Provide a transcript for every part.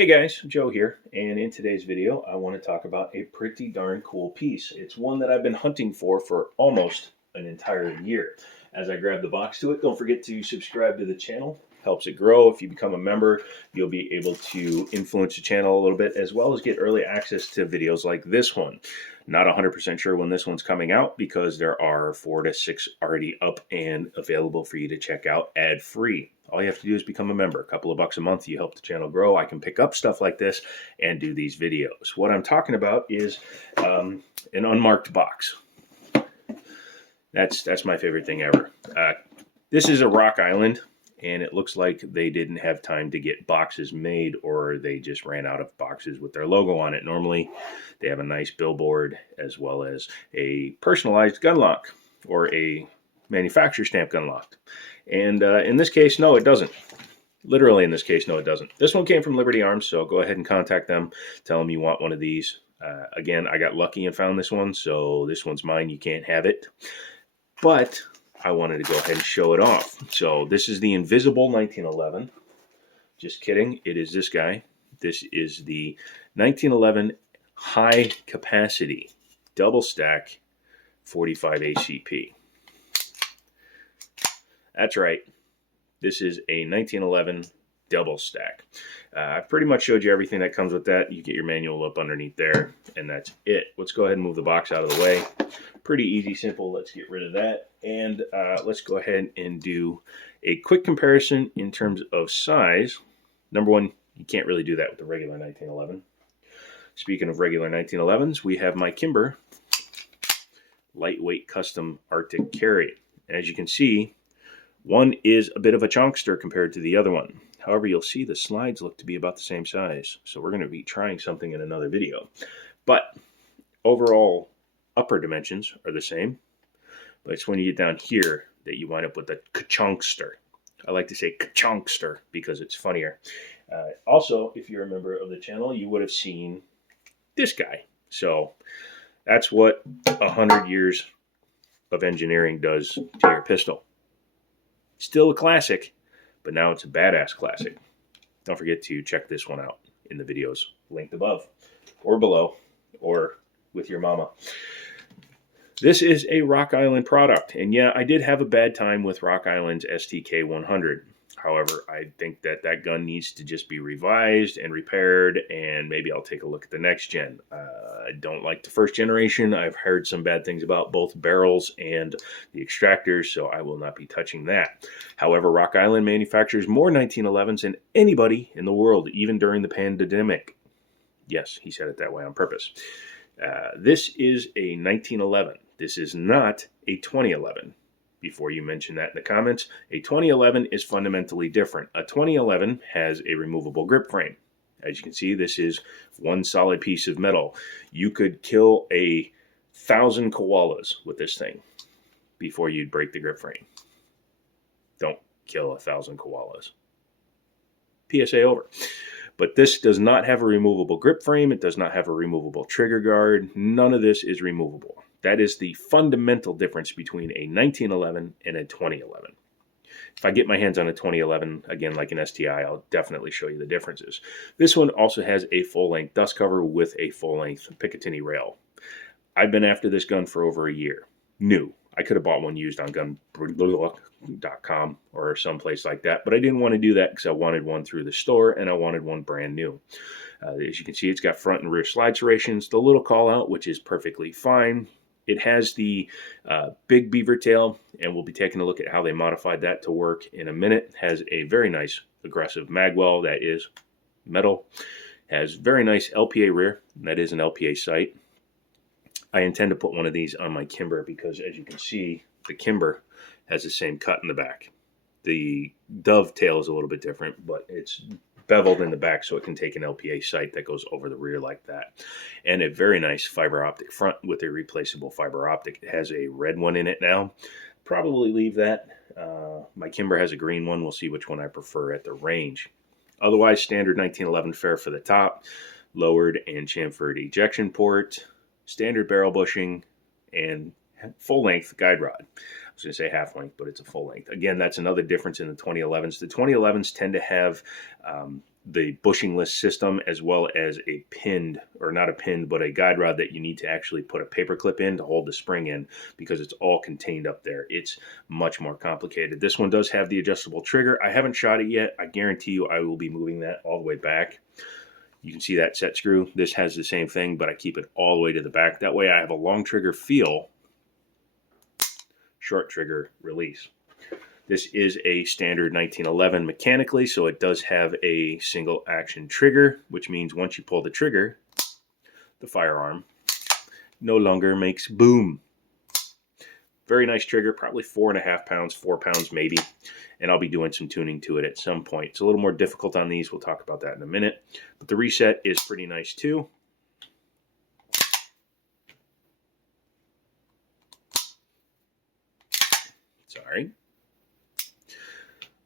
Hey guys, Joe here, and in today's video I want to talk about a pretty darn cool piece. It's one that I've been hunting for almost an entire year. As I grab the box to it, don't forget to subscribe to the channel. Helps it grow. If you become a member, you'll be able to influence the channel a little bit, as well as get early access to videos like this one. Not 100% sure when this one's coming out because there are 4 to 6 already up and available for you to check out ad-free. All you have to do is become a member. A couple of bucks a month, you help the channel grow. I can pick up stuff like this and do these videos. What I'm talking about is an unmarked box. That's my favorite thing ever. This is a Rock Island, and it looks like they didn't have time to get boxes made, or they just ran out of boxes with their logo on it. Normally, they have a nice billboard as well as a personalized gun lock or a manufacturer stamp gun lock. And in this case, no, it doesn't. Literally in this case, no, it doesn't. This one came from Liberty Arms, so go ahead and contact them. Tell them you want one of these. Again, I got lucky and found this one, so this one's mine. You can't have it. But I wanted to go ahead and show it off. So this is the Invisible 1911. Just kidding. It is this guy. This is the 1911 high capacity double stack 45 ACP. That's right. This is a 1911 double stack. I've pretty much showed you everything that comes with that. You get your manual up underneath there, and that's it. Let's go ahead and move the box out of the way. Pretty easy, simple. Let's get rid of that. And let's go ahead and do a quick comparison in terms of size. Number one, you can't really do that with the regular 1911. Speaking of regular 1911s, we have my Kimber lightweight custom Arctic carry. As you can see, one is a bit of a chunkster compared to the other one. However, you'll see the slides look to be about the same size. So we're going to be trying something in another video. But overall, upper dimensions are the same. But it's when you get down here that you wind up with the chunkster. I like to say chunkster because it's funnier. Also, if you're a member of the channel, you would have seen this guy. So that's what 100 years of engineering does to your pistol. Still a classic, but now it's a badass classic. Don't forget to check this one out in the videos linked above or below or with your mama. This is a Rock Island product, and yeah, I did have a bad time with Rock Island's STK 100. However, I think that that gun needs to just be revised and repaired, and maybe I'll take a look at the next gen. I don't like the first generation. I've heard some bad things about both barrels and the extractors, so I will not be touching that. However, Rock Island manufactures more 1911s than anybody in the world, even during the pandemic. Yes, he said it that way on purpose. This is a 1911. This is not a 2011. Before you mention that in the comments, a 2011 is fundamentally different. A 2011 has a removable grip frame. As you can see, this is one solid piece of metal. You could kill 1,000 koalas with this thing before you'd break the grip frame. Don't kill 1,000 koalas. PSA over. But this does not have a removable grip frame. It does not have a removable trigger guard. None of this is removable. That is the fundamental difference between a 1911 and a 2011. If I get my hands on a 2011, again, like an STI, I'll definitely show you the differences. This one also has a full-length dust cover with a full-length Picatinny rail. I've been after this gun for over a year. New. I could have bought one used on gun.com or someplace like that, but I didn't want to do that because I wanted one through the store and I wanted one brand new. As you can see, it's got front and rear slide serrations, the little call out, which is perfectly fine. It has the big beaver tail, and we'll be taking a look at how they modified that to work in a minute. It has a very nice aggressive magwell that is metal. It has very nice LPA rear, and that is an LPA sight. I intend to put one of these on my Kimber because, as you can see, the Kimber has the same cut in the back. The Dove tail is a little bit different, but it's beveled in the back so it can take an LPA sight that goes over the rear like that. And a very nice fiber optic front with a replaceable fiber optic. It has a red one in it now. Probably leave that. My Kimber has a green one. We'll see which one I prefer at the range. Otherwise, standard 1911 fare for the top, lowered and chamfered ejection port, standard barrel bushing, and full-length guide rod. I was going to say half-length, but it's a full-length. Again, that's another difference in the 2011s. The 2011s tend to have the bushingless system, as well as a pinned, or not a pinned, but a guide rod that you need to actually put a paper clip in to hold the spring in, because it's all contained up there. It's much more complicated. This one does have the adjustable trigger. I haven't shot it yet. I guarantee you I will be moving that all the way back. You can see that set screw. This has the same thing, but I keep it all the way to the back. That way I have a long trigger feel, short trigger release. This is a standard 1911 mechanically, so it does have a single action trigger, which means once you pull the trigger, the firearm no longer makes boom. Very nice trigger, probably 4.5 pounds, 4 pounds maybe, and I'll be doing some tuning to it at some point. It's a little more difficult on these. We'll talk about that in a minute, but the reset is pretty nice too. Sorry.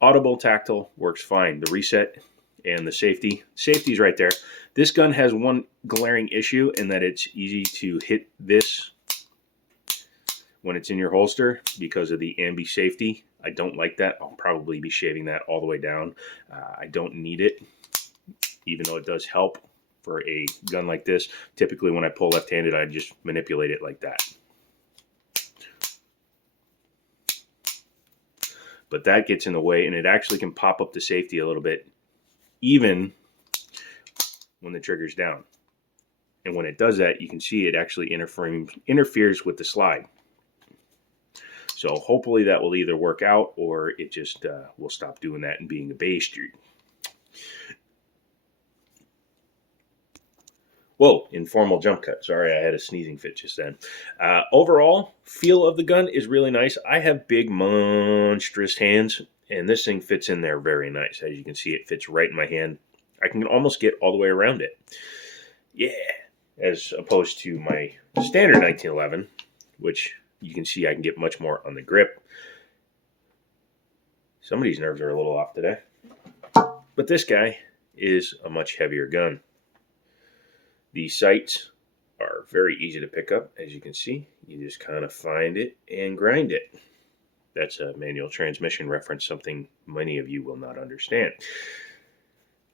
Audible tactile works fine. The reset and the safety's right there. This gun has one glaring issue in that it's easy to hit this when it's in your holster because of the ambi safety. I don't like that. I'll probably be shaving that all the way down. I don't need it, even though it does help for a gun like this. Typically when I pull left-handed, I just manipulate it like that. But that gets in the way, and it actually can pop up the safety a little bit, even when the trigger's down. And when it does that, you can see it actually interferes with the slide. So hopefully that will either work out, or it just will stop doing that and being a bastard. Whoa, informal jump cut. Sorry, I had a sneezing fit just then. Overall, feel of the gun is really nice. I have big, monstrous hands, and this thing fits in there very nice. As you can see, it fits right in my hand. I can almost get all the way around it. Yeah, as opposed to my standard 1911, which you can see I can get much more on the grip. Some of these nerves are a little off today. But this guy is a much heavier gun. The sights are very easy to pick up, as you can see. You just kind of find it and grind it. That's a manual transmission reference, something many of you will not understand.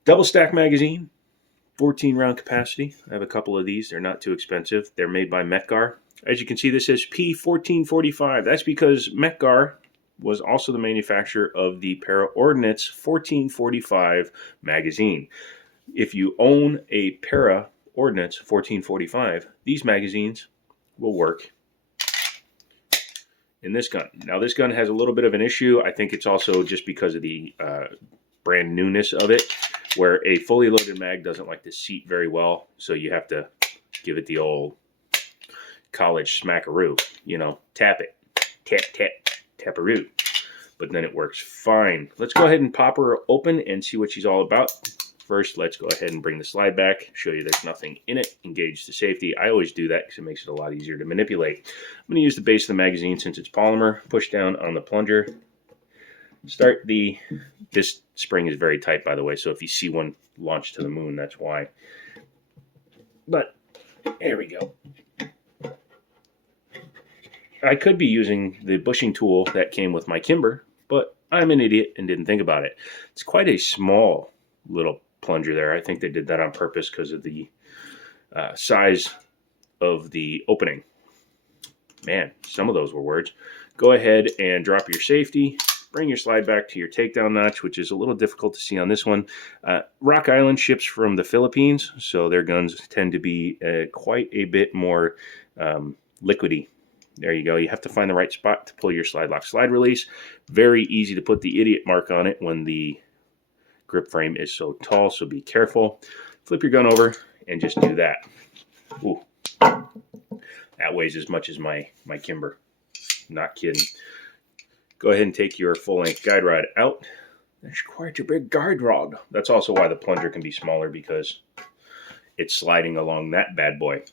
Double stack magazine, 14 round capacity. I have a couple of these. They're not too expensive. They're made by Metgar. As you can see, this says P1445. That's because Metgar was also the manufacturer of the Para Ordnance 1445 magazine. If you own a Para Ordnance 1445, these magazines will work in this gun. Now this gun has a little bit of an issue. I think it's also just because of the brand newness of it, where a fully loaded mag doesn't like to seat very well, so you have to give it the old college smackaroo, you know, tap it, tap, tap, taparoo. But then it works fine. Let's go ahead and pop her open and see what she's all about. First, let's go ahead and bring the slide back, show you there's nothing in it, engage the safety. I always do that because it makes it a lot easier to manipulate. I'm going to use the base of the magazine since it's polymer. Push down on the plunger. This spring is very tight, by the way, so if you see one launch to the moon, that's why. But there we go. I could be using the bushing tool that came with my Kimber, but I'm an idiot and didn't think about it. It's quite a small little plunger there. I think they did that on purpose because of the size of the opening. Man, some of those were words. Go ahead and drop your safety. Bring your slide back to your takedown notch, which is a little difficult to see on this one. Rock Island ships from the Philippines, so their guns tend to be quite a bit more liquidy. There you go. You have to find the right spot to pull your slide lock slide release. Very easy to put the idiot mark on it when the grip frame is so tall, so be careful. Flip your gun over and just do that. Ooh. That weighs as much as my Kimber. Not kidding. Go ahead and take your full-length guide rod out. That's quite a big guide rod. That's also why the plunger can be smaller, because it's sliding along that bad boy.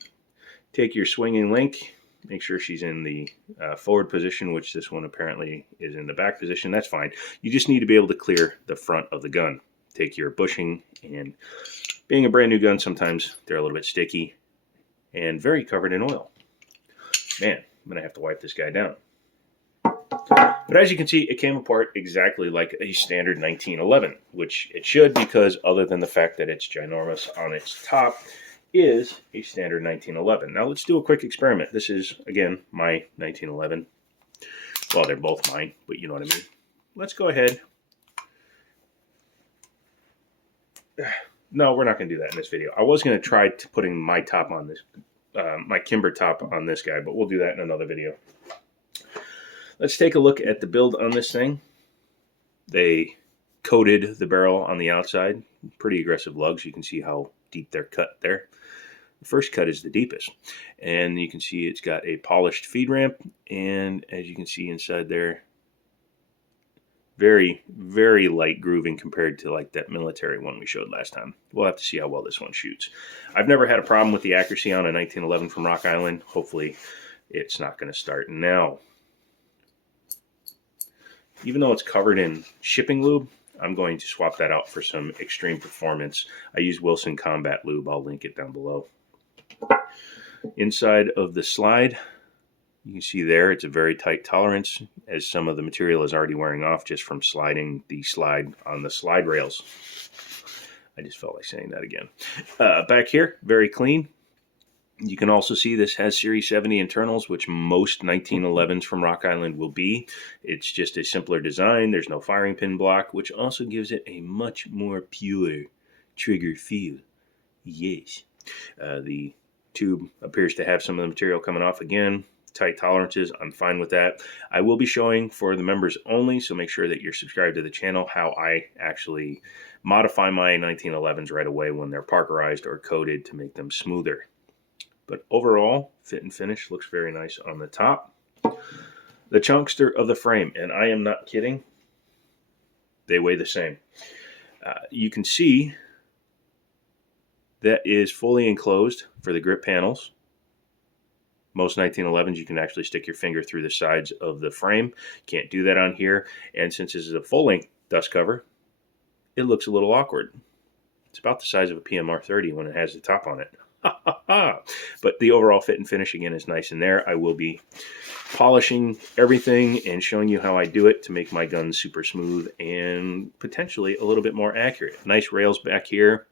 Take your swinging link. Make sure she's in the forward position, which this one apparently is in the back position. That's fine. You just need to be able to clear the front of the gun. Take your bushing, and being a brand new gun, sometimes they're a little bit sticky and very covered in oil. Man, I'm going to have to wipe this guy down. But as you can see, it came apart exactly like a standard 1911, which it should, because other than the fact that it's ginormous on its top, is a standard 1911. Now let's do a quick experiment. This is, again, my 1911. Well, they're both mine, but you know what I mean. Let's go ahead. No, we're not going to do that in this video. I was going to try putting my top on this, my Kimber top on this guy, but we'll do that in another video. Let's take a look at the build on this thing. They coated the barrel on the outside. Pretty aggressive lugs. You can see how deep they're cut there. The first cut is the deepest. And you can see it's got a polished feed ramp. And as you can see inside there, very, very light grooving compared to like that military one we showed last time. We'll have to see how well this one shoots. I've never had a problem with the accuracy on a 1911 from Rock Island. Hopefully it's not going to start now. Even though it's covered in shipping lube, I'm going to swap that out for some extreme performance. I use Wilson Combat Lube. I'll link it down below. Inside of the slide, you can see there it's a very tight tolerance, as some of the material is already wearing off just from sliding the slide on the slide rails. I just felt like saying that again. Back here, very clean. You can also see this has Series 70 internals, which most 1911s from Rock Island will be. It's just a simpler design. There's no firing pin block, which also gives it a much more pure trigger feel. Yes. The tube appears to have some of the material coming off again. Tight tolerances, I'm fine with that. I will be showing for the members only, so make sure that you're subscribed to the channel how I actually modify my 1911s right away when they're parkerized or coated to make them smoother. But overall, fit and finish looks very nice on the top. The chunkster of the frame, and I am not kidding, they weigh the same. You can see that is fully enclosed for the grip panels. Most 1911s, you can actually stick your finger through the sides of the frame. Can't do that on here. And since this is a full-length dust cover, it looks a little awkward. It's about the size of a PMR 30 when it has the top on it. But the overall fit and finish again is nice in there. I will be polishing everything and showing you how I do it to make my gun super smooth and potentially a little bit more accurate. Nice rails back here.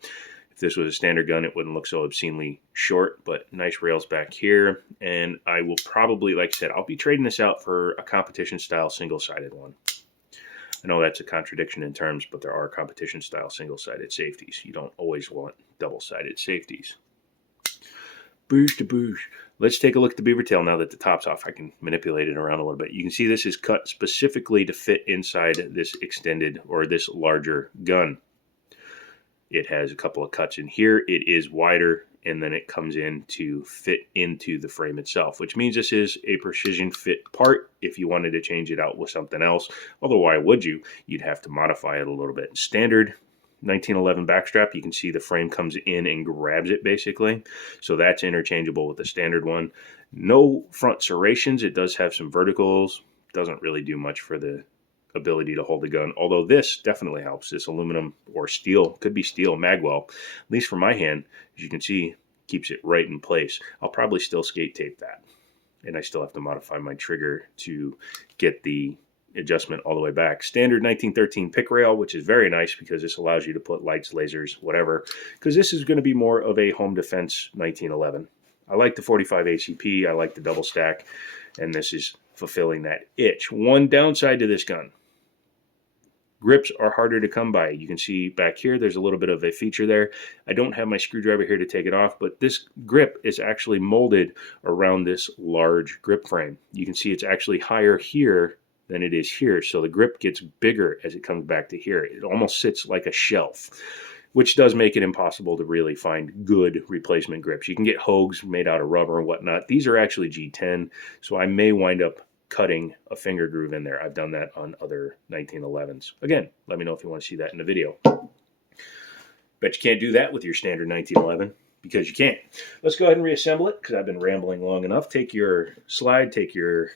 If this was a standard gun, it wouldn't look so obscenely short, but nice rails back here. And I will probably, like I said, I'll be trading this out for a competition style single-sided one. I know that's a contradiction in terms, but there are competition style single-sided safeties. You don't always want double-sided safeties. Boosh to boosh. Let's take a look at the beaver tail now that the top's off. I can manipulate it around a little bit. You can see this is cut specifically to fit inside this extended or this larger gun. It has a couple of cuts in here. It is wider, and then it comes in to fit into the frame itself, which means this is a precision fit part if you wanted to change it out with something else. Although why would you? You'd have to modify it a little bit. Standard 1911 backstrap, you can see the frame comes in and grabs it basically. So that's interchangeable with the standard one. No front serrations. It does have some verticals. Doesn't really do much for the ability to hold the gun, although this definitely helps. This aluminum or steel, could be steel magwell, at least for my hand, as you can see, keeps it right in place. I'll probably still skate tape that, and I still have to modify my trigger to get the adjustment all the way back. Standard 1913 pick rail, which is very nice because this allows you to put lights, lasers, whatever, because this is going to be more of a home defense 1911. I like the 45 ACP, I like the double stack, and this is fulfilling that itch. One downside to this gun: grips are harder to come by. You can see back here, there's a little bit of a feature there. I don't have my screwdriver here to take it off, but this grip is actually molded around this large grip frame. You can see it's actually higher here than it is here, so the grip gets bigger as it comes back to here. It almost sits like a shelf, which does make it impossible to really find good replacement grips. You can get Hogues made out of rubber and whatnot. These are actually G10, so I may wind up cutting a finger groove in there. I've done that on other 1911s. Again, let me know if you want to see that in the video. Bet you can't do that with your standard 1911, because you can't. Let's go ahead and reassemble it, because I've been rambling long enough. Take your slide, take your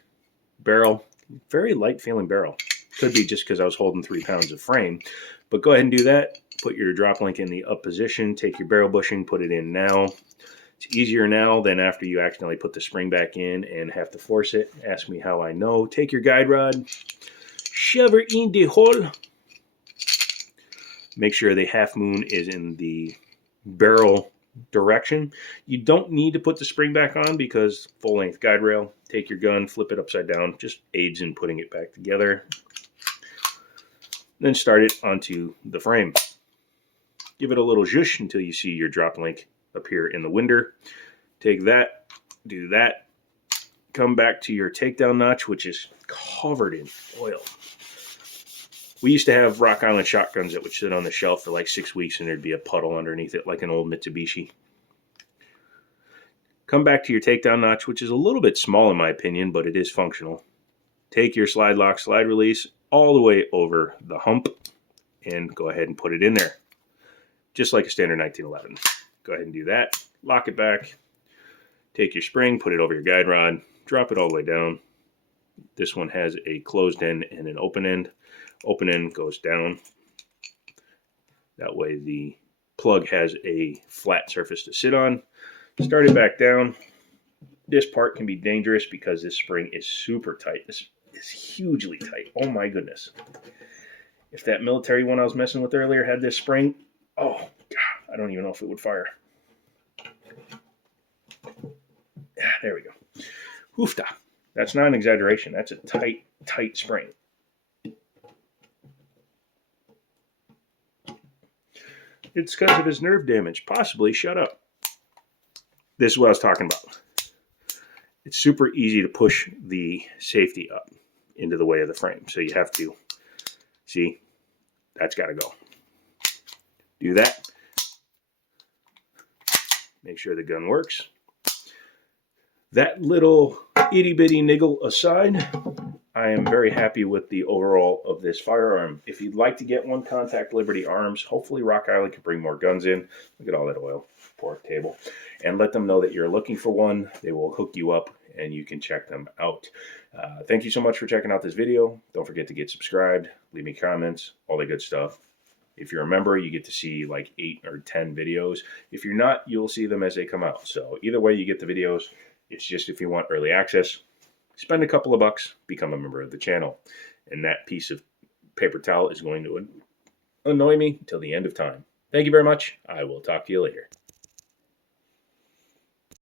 barrel. Very light feeling barrel. Could be just because I was holding 3 pounds of frame, but go ahead and do that. Put your drop link in the up position, take your barrel bushing, put it in now. It's easier now than after you accidentally put the spring back in and have to force it. Ask me how I know. Take your guide rod, shove it in the hole. Make sure the half moon is in the barrel direction. You don't need to put the spring back on because full length guide rail. Take your gun, flip it upside down, just aids in putting it back together. Then start it onto the frame. Give it a little zhush until you see your drop link appear in the winder. Take that, do that. Come back to your takedown notch, which is covered in oil. We used to have Rock Island shotguns that would sit on the shelf for like 6 weeks and there'd be a puddle underneath it like an old Mitsubishi. Come back to your takedown notch, which is a little bit small in my opinion, but it is functional. Take your slide lock, slide release all the way over the hump and go ahead and put it in there. Just like a standard 1911. Go ahead and do that. Lock it back. Take your spring, put it over your guide rod, drop it all the way down. This one has a closed end and an open end. Open end goes down. That way the plug has a flat surface to sit on. Start it back down. This part can be dangerous because this spring is super tight. This is hugely tight. Oh my goodness. If that military one I was messing with earlier had this spring, oh God, I don't even know if it would fire. Yeah, there we go. Hoofda. That's not an exaggeration. That's a tight, tight spring. It's because of his nerve damage. Possibly. Shut up. This is what I was talking about. It's super easy to push the safety up into the way of the frame. So you have to, see, that's got to go. Do that. Make sure the gun works. That little itty bitty niggle aside, I am very happy with the overall of this firearm. If you'd like to get one, contact Liberty Arms. Hopefully Rock Island can bring more guns in. Look at all that oil. Poor table. And let them know that you're looking for one. They will hook you up and you can check them out. Thank you so much for checking out this video. Don't forget to get subscribed, leave me comments, all the good stuff. If you're a member, you get to see like 8 or 10 videos. If you're not, you'll see them as they come out. So either way, you get the videos. It's just if you want early access, spend a couple of bucks, become a member of the channel. And that piece of paper towel is going to annoy me until the end of time. Thank you very much. I will talk to you later.